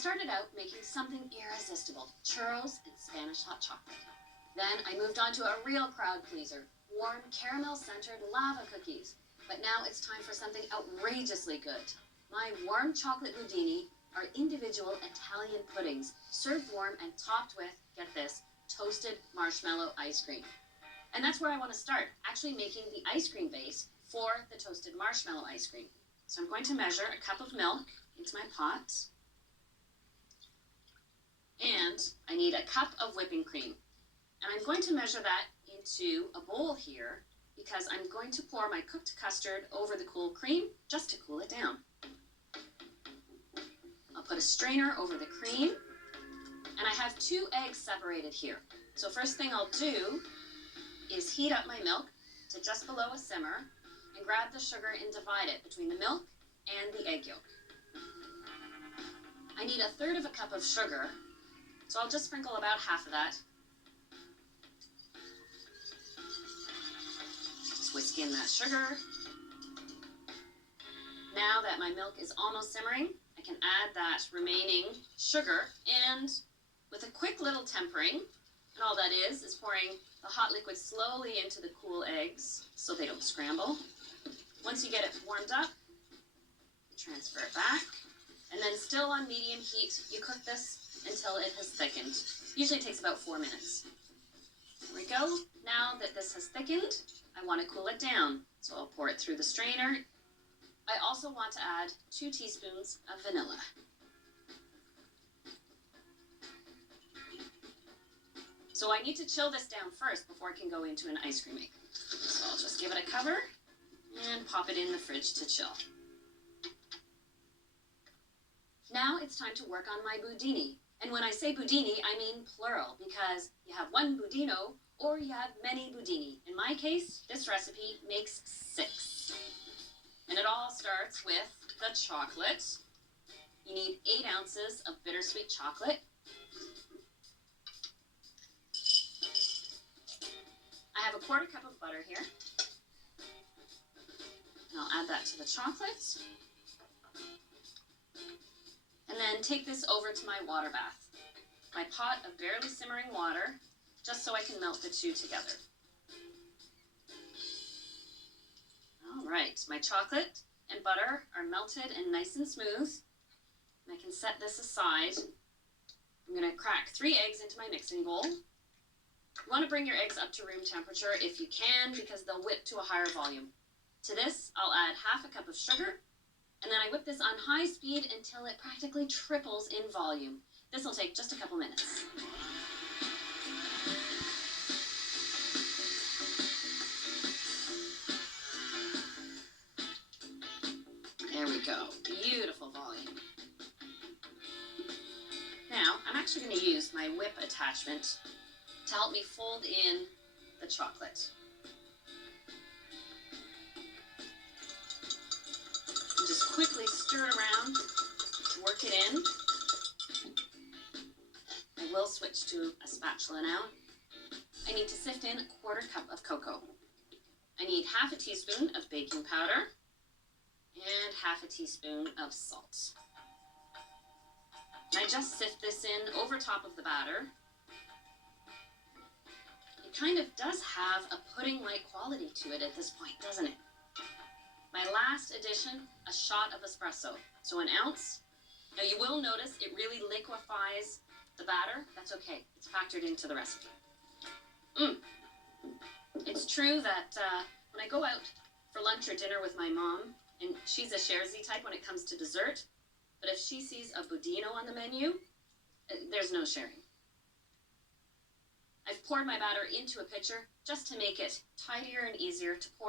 started out making something irresistible, churros and Spanish hot chocolate. Then I moved on to a real crowd pleaser, warm caramel-centered lava cookies. But now it's time for something outrageously good. My warm chocolate budini are individual Italian puddings, served warm and topped with, get this, toasted marshmallow ice cream. And that's where I want to start, actually making the ice cream base for the toasted marshmallow ice cream. So I'm going to measure a cup of milk into my pot. And I need a cup of whipping cream. And I'm going to measure that into a bowl here because I'm going to pour my cooked custard over the cool cream just to cool it down. I'll put a strainer over the cream, and I have 2 eggs separated here. So first thing I'll do is heat up my milk to just below a simmer and grab the sugar and divide it between the milk and the egg yolk. I need 1/3 cup of sugar, so I'll just sprinkle about half of that. Just whisk in that sugar. Now that my milk is almost simmering, I can add that remaining sugar, and with a quick little tempering, and all that is pouring the hot liquid slowly into the cool eggs so they don't scramble. Once you get it warmed up, you transfer it back, and then still on medium heat, you cook this until it has thickened. Usually takes about 4 minutes. There we go. Now that this has thickened, I want to cool it down, so I'll pour it through the strainer. I also want to add 2 teaspoons of vanilla. So I need to chill this down first before it can go into an ice cream maker. So I'll just give it a cover and pop it in the fridge to chill. Now it's time to work on my budini. And when I say budini, I mean plural, because you have 1 budino or you have many budini. In my case, this recipe makes 6. And it all starts with the chocolate. You need 8 ounces of bittersweet chocolate. I have a 1/4 cup of butter here. And I'll add that to the chocolate. And then take this over to my water bath. My pot of barely simmering water, just so I can melt the 2 together. All right, my chocolate and butter are melted and nice and smooth. And I can set this aside. I'm going to crack 3 eggs into my mixing bowl. You want to bring your eggs up to room temperature if you can, because they'll whip to a higher volume. To this, I'll add 1/2 cup of sugar, and then I whip this on high speed until it practically triples in volume. This will take just a couple minutes. There we go. Beautiful volume. Now, I'm actually going to use my whip attachment to help me fold in the chocolate. And just quickly stir it around, work it in. I will switch to a spatula now. I need to sift in a 1/4 cup of cocoa. I need 1/2 teaspoon of baking powder and 1/2 teaspoon of salt. And I just sift this in over top of the batter. It kind of does have a pudding-like quality to it at this point, doesn't it? My last addition, a shot of espresso. So 1 ounce. Now you will notice it really liquefies the batter. That's okay. It's factored into the recipe. It's true that when I go out for lunch or dinner with my mom, and she's a sharesy type when it comes to dessert, but if she sees a budino on the menu, there's no sharing. I've poured my batter into a pitcher just to make it tidier and easier to pour.